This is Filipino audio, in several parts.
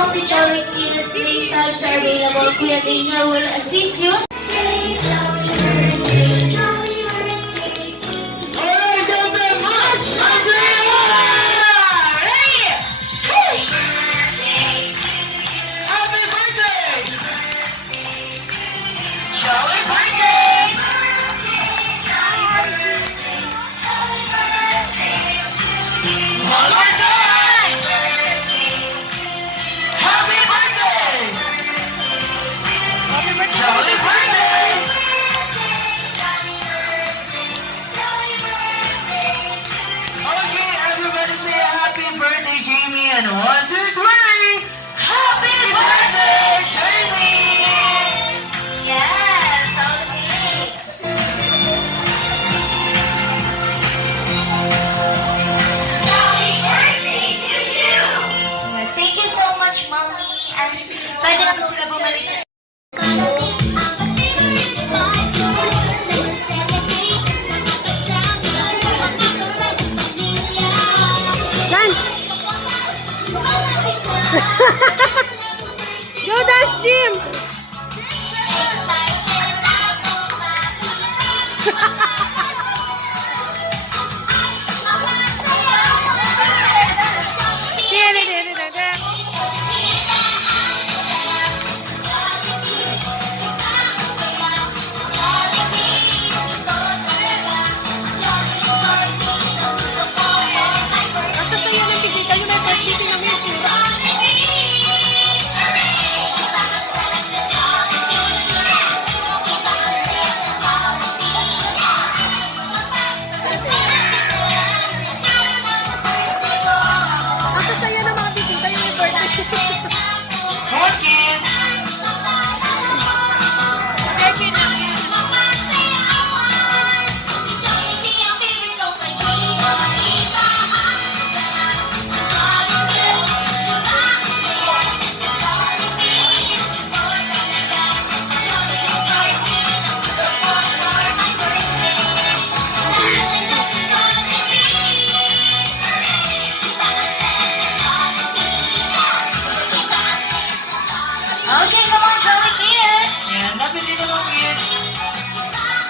only Jolly Kids. Name tags are available. Kuya Daniel will assist you. Jamie, and 1, 2, 3! Happy birthday, Jamie! Yes, okay. Happy birthday to you! Yes, thank you so much, Mommy. And pwede na ba sila bumalik sa... Go dance, Jim! Okay, come on, Jolly Kids! Yeah, nothing in the kids.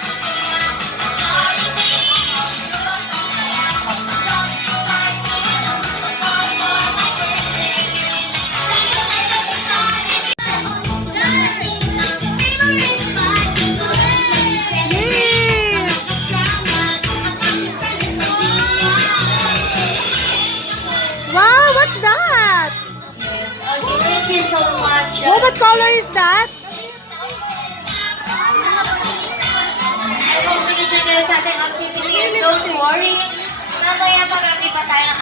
Wow, what's that? Yes, okay, thank you so much. Oh, what color is that? I hope you enjoy this ating activities. Don't worry. Mamaya pag-abi pa tayo.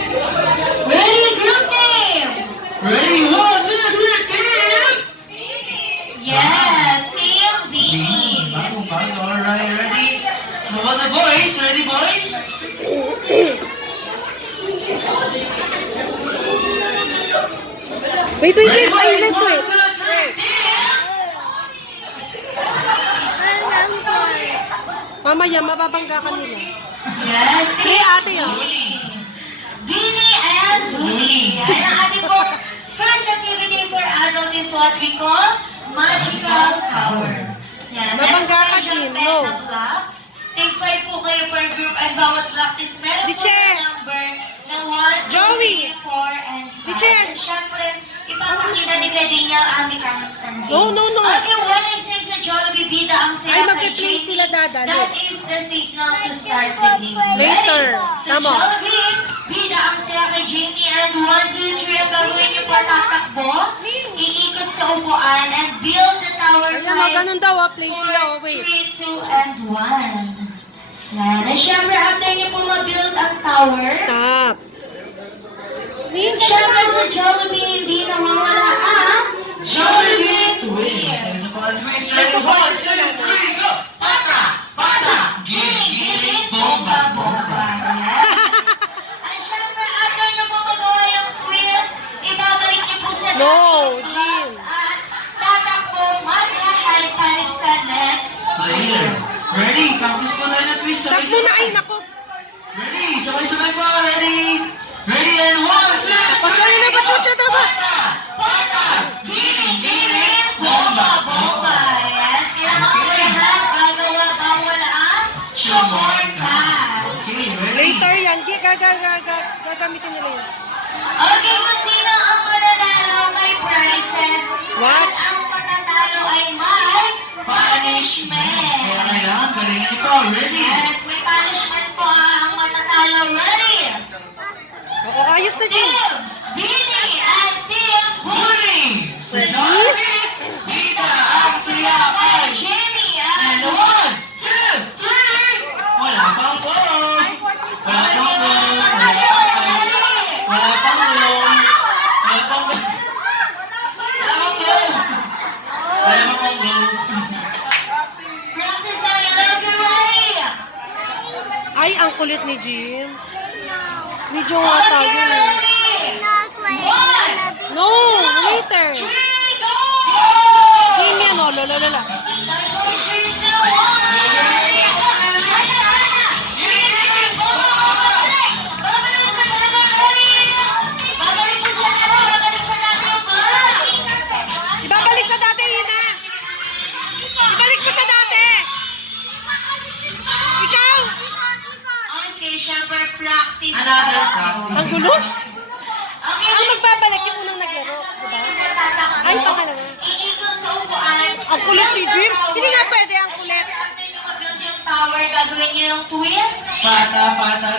Ready, group name! Ready, 1, 2, 3, team! Yes, Team Beanie. Alright, ready? How about the boys? Ready, boys? Wait, Ready, boys? let's 1, 2, wait. 3, team! Mamaya, mababangga ka nila. Yes, Hey, Team ate, oh. Beanie and Woody. Yan ang ating pong first activity for adult is what we call Magical Tower. Yan. Mabangga ka, And Jim. meron No. tayong 10 na blocks. Take 5 po kayo per group and bawat blocks is meron po Diche. na number ng 1, 2, Joey. 3, 4, and 5. Diche. And syempre, ipapakita ni Daniel ang mechanics ng game. No, no, no. Okay, when I say sa Jollibee Bida ang Ay, saya kay magpe-play Jamie, sila, Dada. that is the signal to start the game. Later. Ready? So Tama. Jollibee, Bida ang saya kay Jamie, and 1, 2, 3 ang gagawin niyo po tatakbo, iikot sa upuan, and build the tower Ayan, oh, ganun daw, oh. Play sila, oh. 4, Wait. 3, 2, and 1. Yan. And syempre, after niyo po ma-build ang tower, Stop. syempre sa Jollibee, hindi nawawala ang Jollibee Twins. Twist, ready, 1, 2, 3, go! Pata! Pata! Giling, bomba, bomba. At syempre, after nyo po magawa yung quiz, ibabalik nyo po sa No, dating Jean. blocks at tatakbo mag-high five sa next Player. Ready? Practice mo na yung twist. Stop muna, ay, nako. Ready? sabay-sabay po. Ready? Ready and 1, 2, 3. Pachoy na, pachoy na ba? Pata! Giling-giling, bomba-bomba. Yes, kailangan po lahat gagawa bawal ang sumorta. Okay, ready? Later yan. Gagamitin nila yun. Okay, kung sino ang mananalo may prizes. What? At ang mananalo ay may punishment. Kaya kailangan galingan niyo po. Ready? Yes, may punishment po ang matatalo. Ready? Oo, ayos na, Jin. Team Bini at Team Huli! Sa Jollibee, Bida ang saya kay Jenny And at 1, 2, 3. Wala pang gulong. Wala pang gulong. Wala pang gulong. Wala pang gulong. Wala pang gulong. Wala pang gulong. Practice ang okay, ready? Ay, ang kulit ni Jim. Medyo nga tayo Okay, eh. ready? 1, No, later. 3, go! Jim yan, oh. Lola. Ibabalik sa dati, Ina. Ibalik mo sa dati. Ikaw. Okay, syempre practice. Another practice. Ang gulo. Okay, Ang magbabalik yung unang naglaro. Diba? Ay, pangalawa. Iikot sa upuan. Ang kulit ni Jim. Hindi nga pwede ang kulit. After nyo mag-build yung tower, gagawin nyo yung twist. Pata,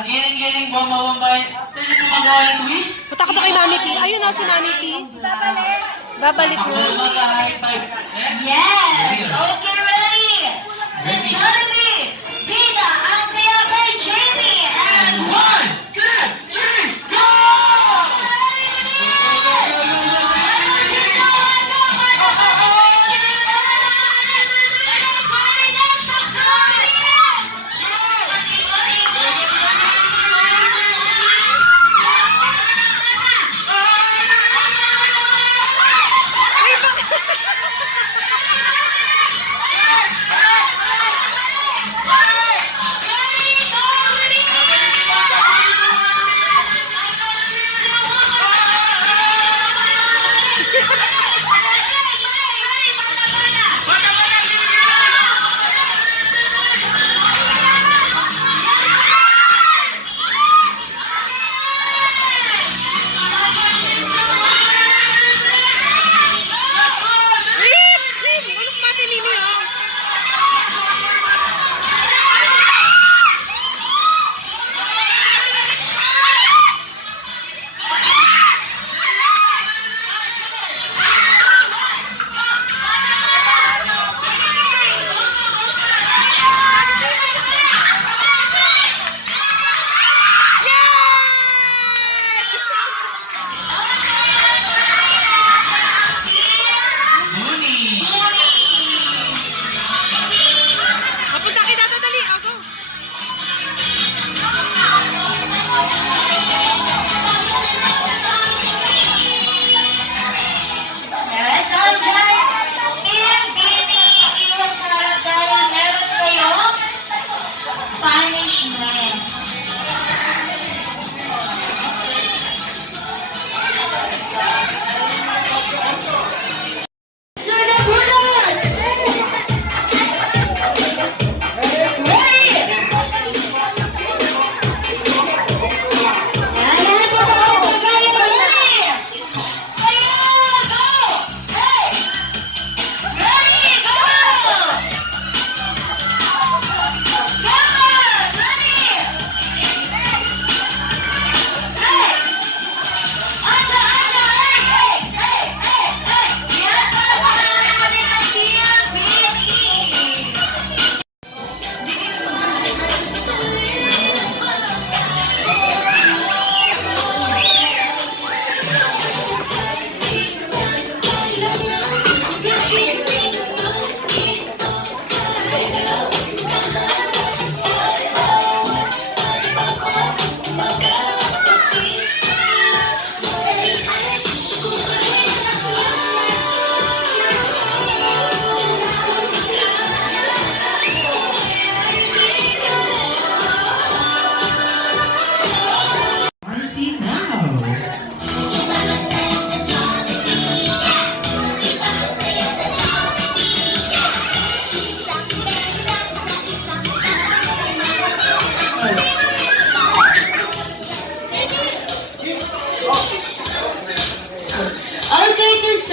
giling-giling, bomba-bomba. Pwede po magawa ng twist? Punta ka to kay Nami P. Ayun o, si Nami P. Babalik mo. Bomba lahat. Next. Yes! Okay, ready? Sa Jollibee, Bida ang saya kay Jamie. And 1, 2, 3, go! Ay, bakit?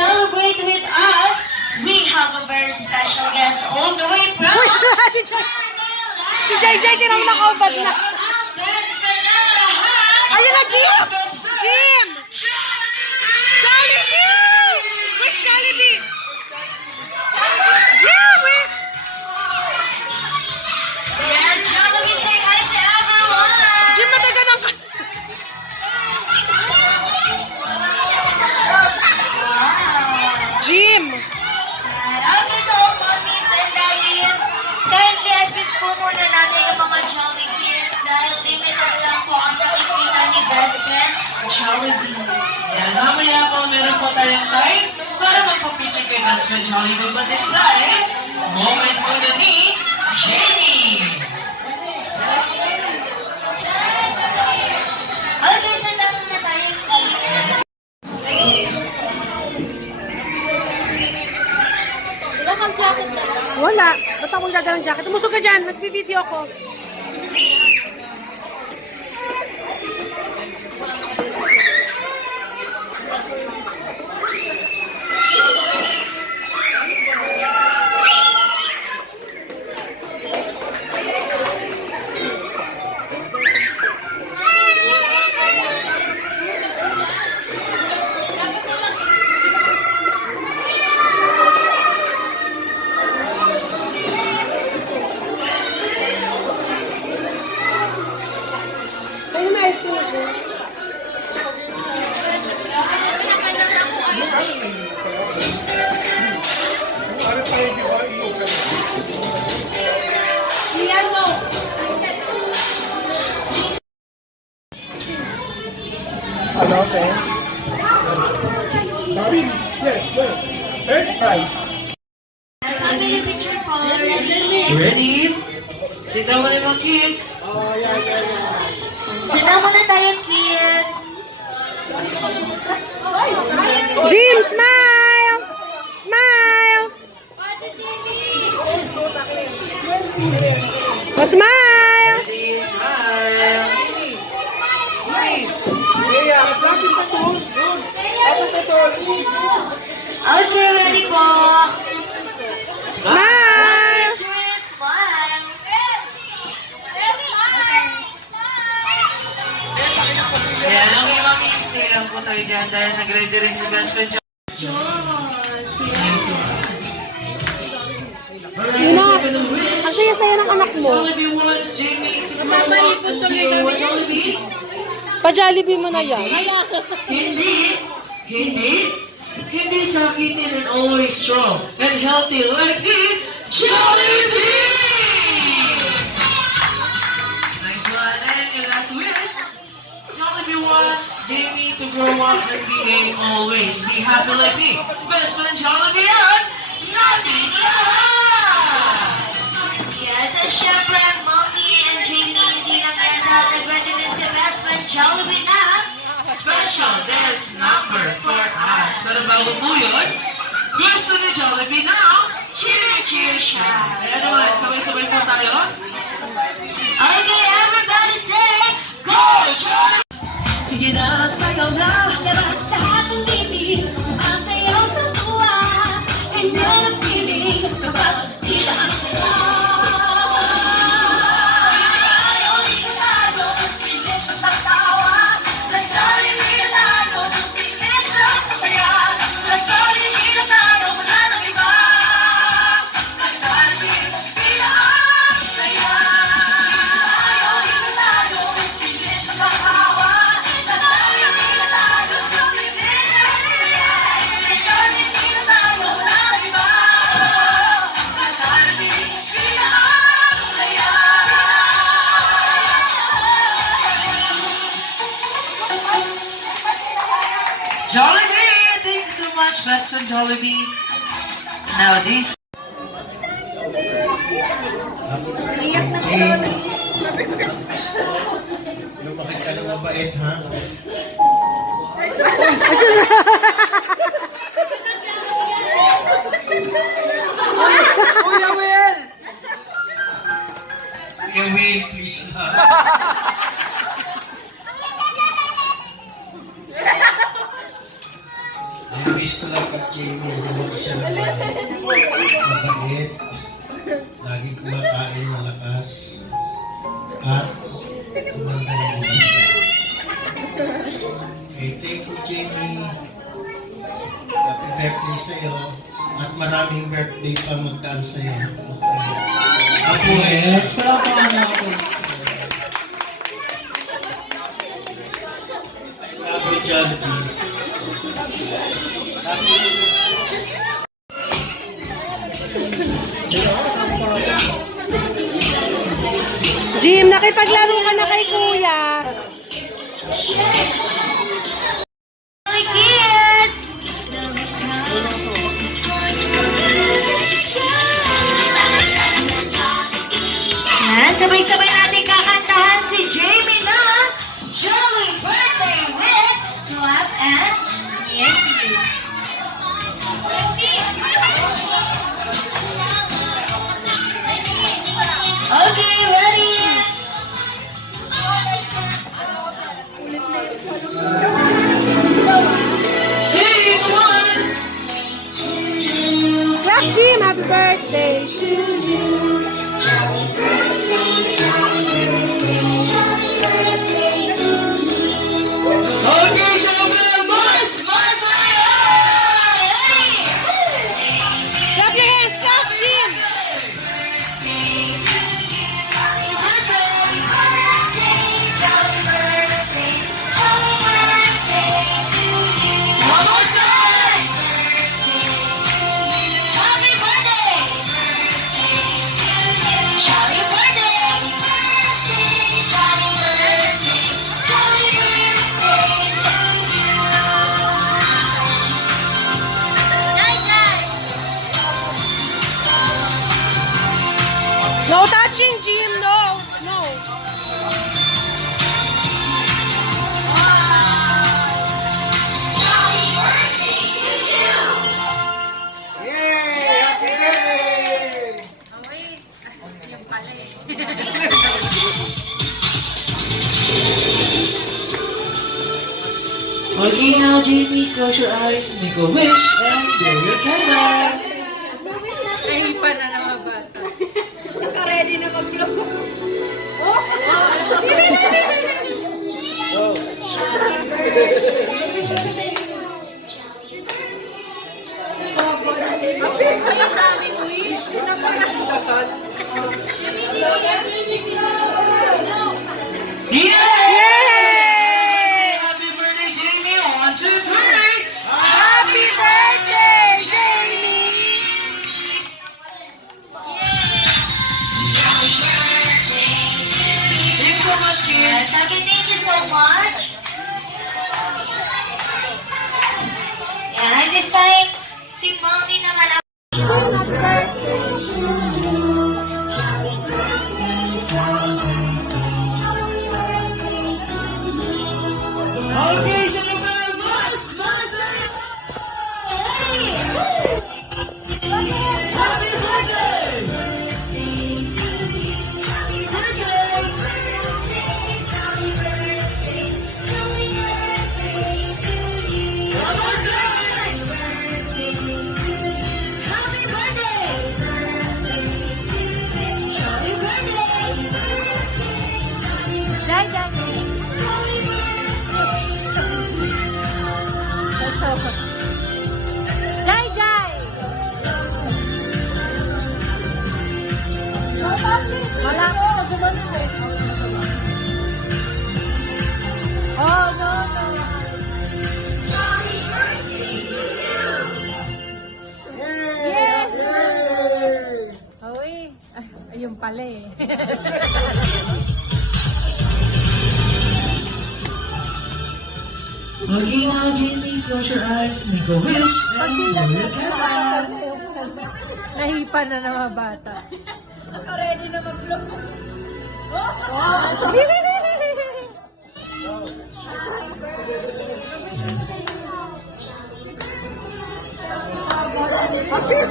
celebrate with us, we have a very special guest all the way from Si JJ, tinang nakaubad na. ang best friend ng lahat. Ayun na, Jim! Best friend, Jim! Jollibee! Where's Jollibee? Jim! Where? Yes, Jollibee, say hi to everyone. Jim, matagal ng... Wow. Jim! Okay, so mommies and daddies, kindly assist po muna natin yung mga Jolly Kids dahil limited lang po ang nakikita ni best friend Jollibee. Yan, mamaya po meron po tayong time para magpapicture kay best friend Jollibee. But this time, moment po na ni Jamie. Okay, so lang na tayo kids. Wala. Ba't akong dadalang jacket? Umusog ka dyan. Nag-video ko. Kaya na ice cream na siya. Hello, okay. Sorry, yes, yes. First prize. Family picture po. Ready? Ready? Sit down muna mga kids. Oh, yeah, yeah, yeah. Sila muna tayo kids. Jim, smile! Smile! Oh, smile! Ready, smile. Yeah, practice the toes. Good. Practice the toes. Okay, ready po. Smile! Teacher, smile. Ayan, okay mami, stay lang po tayo dyan dahil nag-ready rin si best friend Jollibee. Diyos. Yun na. Ang saya-saya ng anak mo. Jollibee wants Jamie to grow up and be a Jollibee. Pa-Jollibee mo na yan. Hindi sakitin and always strong and healthy like the Jollibee! Nice one. And your last wish, Jollibee wants Jamie to grow up and always be happy like me. Best friend Jollibee at nothing less! Yes, and syempre, Mommy and Jamie, hindi lang yan lahat. Nag-ready din si best friend Jollibee na Special dance number for us. Pero bago po yun, gusto ni Jollibee na cheer siya. Kaya naman, sabay-sabay po tayo. Okay, everybody say, Go Jollibee! Sige na, sayaw na. Labas lahat ng bibis, ang sayaw sa tuwa, and you're feeling kapag di ba ang saya. Dito tayo, mas delicious ang tawa, sa Jollibee tayo, mas delicious sa saya, sa Jollibee tayo, wala nang iba, sa Jollibee, pila ang saya. Dito tayo, mas delicious ang tawa, sa Jollibee tayo, mas delicious sa saya, sa Jollibee tayo, wala nang iba, sa Jollibee, pila ang saya. Jollibee! Thank you so much, best friend Jollibee. Now, these... Lumaki ka ng mabait, ha? Kuya Will! Kuya Will, please na. Namiss ko lang kay Jamie. Hindi mo siya mabait. Laging kumakain, malakas. At tumanda yung buhay siya. Okay, thank you, Jamie. Happy birthday sa'yo. At maraming birthday pa magdaan sa'yo. Okay. Ako Yes, palakpakan natin. love you, Jollibee. Jim, nakipaglaro ka na kay kuya. Hi, kids! Yan, sabay-sabay natin kakantahan si Jamie na Jolly Birthday with Clap and Yes You. Okay, ready? Sing one, Clap, Jim. Happy birthday to you. jolly birthday, jolly birthday, jolly birthday to you. Okay, syempre, mas! Masaya! Clap your hands. Clap, Jim. One more time! Happy birthday! Happy birthday! Happy birthday! Happy birthday to you! No touching, Jim. No. No. Happy birthday to you! Yay! Happy birthday! Okay now, Jamie, close your eyes, make a wish, and blow your candle. Nahipa na ng mga bata. Naka-ready na mag-blow. Ay, ang daming wish. Yay! Happy birthday, Jamie! 1, 2, 3! Happy birthday, Jamie. Thank you so much, kids! Yes, okay, thank you so much. And this time, si Mommy naman ang Okay, syempre, mas! Mas! Happy birthday! Jai, Jai! Wala ko, gumano. Oh, no, no. Yes! Uy, ayun pala eh. Okay now, Jamie, close your eyes, make a wish, and blow your candle. Nahipa na ng mga bata. Naka-ready na mag-blow.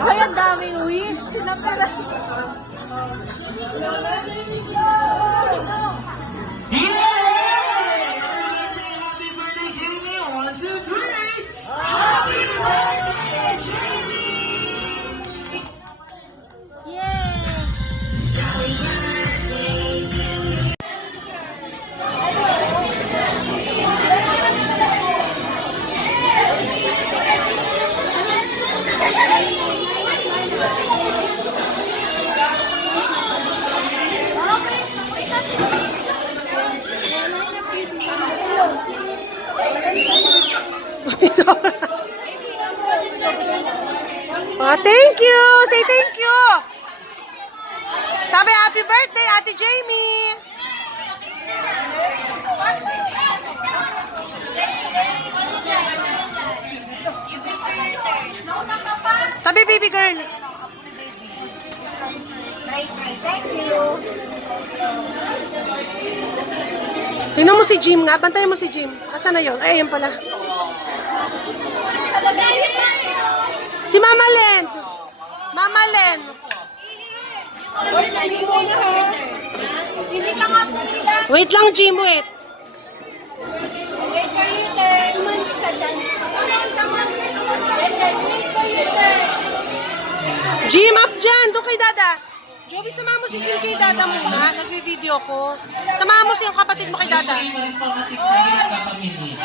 Ay, ang daming wish. Yay! Say happy birthday, Jamie! 1, 2, 3! Happy birthday! Thank you! Say thank you! Sabi, happy birthday, Ate Jamie! Sabi, baby girl. Thank you. Tingnan mo si Jim nga. Bantayan mo si Jim. Asa na yun? Ay, ayan pala. Si Mama Len. Mama Len. Wait lang, Jim. Wait. Jim, up dyan. Doon kay Dada. Joby, samahan mo si Jim kay Dada muna. Nagvi-video ko. Samahan mo si yung kapatid mo kay Dada. Hindi mo pamatik sa iyo kapag hindi.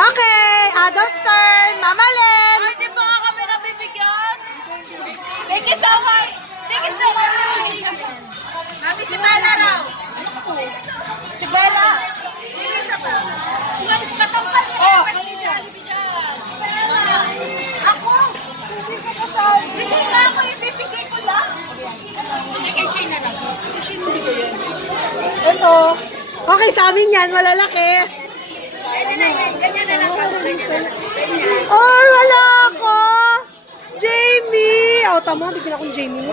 Okay, adult turn. Mama Len. Hindi pa nga kami nabibigyan. Thank you so much. Thank you so much. Mami, si Bella raw. Si Bella. Katampal niya. Ako. Hindi ko kasal. Hindi na ako ibibigay ko lang. Hindi kay Shane na lang. Shane hindi ko yan. Ito. Okay, sa amin yan. Malalaki. Ganyan na lang. Oh, wala ako. Jamie. Oh, tama. Bigyan akong Jamie.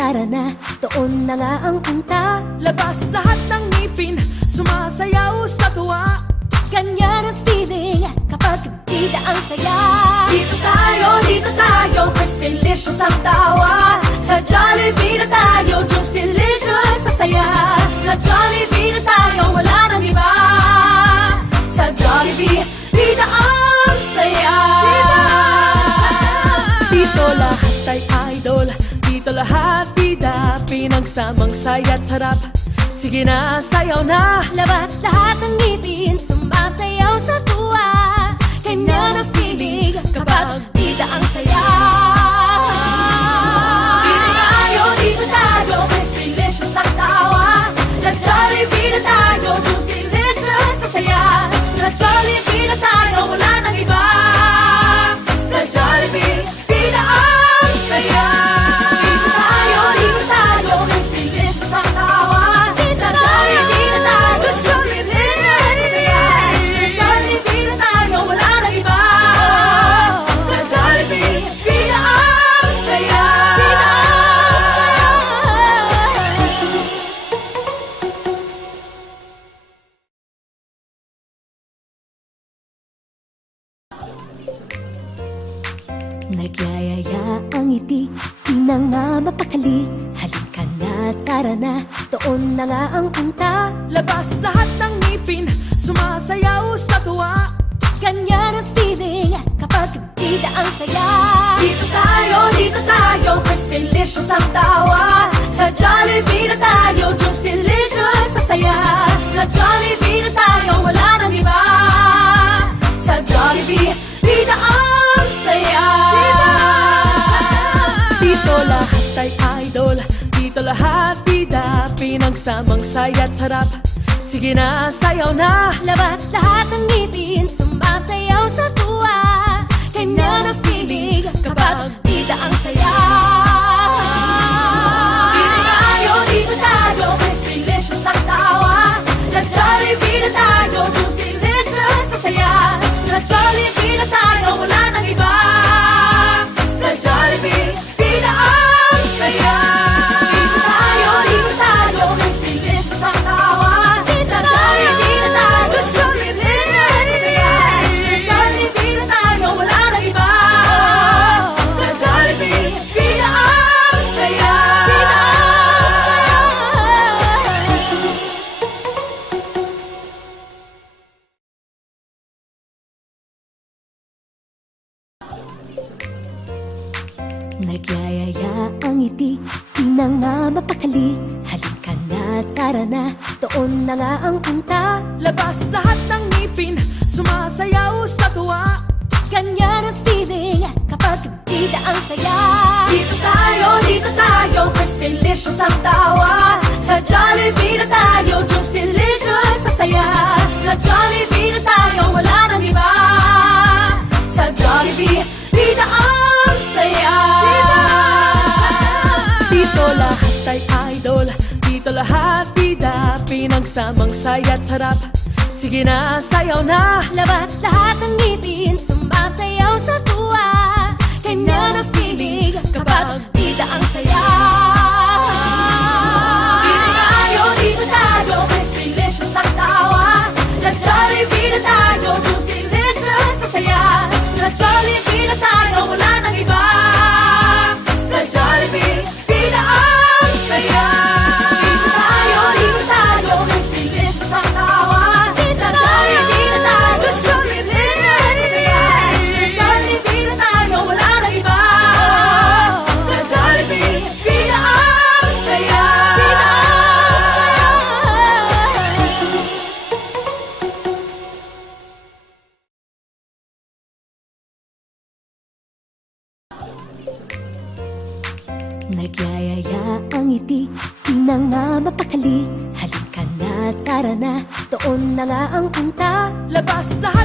tara na, doon na nga ang punta. Labas lahat ng ngipin, sumasayaw sa tuwa. Ganyan ang feeling kapag bida ang saya. Dito tayo, mas delicious ang tawa. Sa Jollibee na tayo, jokes delicious sa saya. Sa Jollibee na tayo, wala nang iba. Sa Jollibee, bida ang saya. Dito lahat ay idol, dito lahat bida. Pinagsamang saya't sarap, sige na, sayaw na. Labas lahat ng ngipin, sumasayaw sa tuwa. Ganyan ang feeling kapag bida ang saya. Dito tayo, mas delicious ang tawa. Sa Jollibee na tayo, jokes delicious sa saya. Sa Jollibee na tayo, wala nang iba. Sa Jollibee, bida ang saya. Dito tayo, mas delicious ang tawa. Sa Jollibee na tayo, jokes delicious sa saya. Sa Jollibee na tayo, wala nang iba. Sa Jollibee, bida ang saya. Nagyayaya ang ngiti, di na nga mapakali. Halika na, tara na, doon na nga ang punta. Labas lahat ng ngipin, sumasayaw sa tuwa. Ganyan ang feeling kapag bida ang saya. Dito tayo, mas delicious ang tawa. Sa Jollibee na tayo, jokes delicious sa saya. Sa Jollibee na tayo, wala nang iba. Sa Jollibee, bida ang saya. Dito lahat ay idol, dito lahat bida. Pinagsamang saya't sarap, sige na, sayaw na. Labas lahat ng ngipin, sumasayaw sa tuwa. Ganyan ang feeling kapag bida ang saya. Dito tayo, mas delicious ang tawa. Sa Jollibee na tayo, jokes delicious sa saya. Sa Jollibee na tayo, wala nang iba. Sa Jollibee, bida ang saya. Dito tayo, mas delicious ang tawa. Sa Jollibee na tayo, jokes delicious sa saya. Sa Jollibee na tayo, wala nang iba. Sa Jollibee, bida ang saya. Nagyayaya ang ngiti, di na nga mapakali. Halika na, tara na, doon na nga ang punta. Labas lahat ng ngipin, sumasayaw sa tuwa. Ganyan ang feeling kapag bida ang saya. Dito tayo, mas delicious ang tawa. Sa Jollibee na tayo, jokes delicious sa saya. Sa Jollibee na tayo, wala nang iba. Sa Jollibee, bida ang saya. Dito lahat ay idol, dito lahat bida. Pinagsamang saya't sarap, sige na, sayaw na. Labas lahat ng ngipin, sumasayaw sa tuwa. Ganyan ang feeling kapag bida ang saya. Dito tayo, mas delicious ang tawa. Sa Jollibee na tayo, jokes delicious sa saya. Sa Jollibee na tayo, wala nang iba. Sa Jollibee, bida ang saya. Dito tayo, mas delicious ang tawa. Sa Jollibee na tayo, jokes delicious sa saya. Sa Jollibee na tayo, wala nang iba. Sa Jollibee, bida ang saya. Nagyayaya ang ngiti, di na nga mapakali. Halika na, tara na, doon na nga ang punta. Labas lahat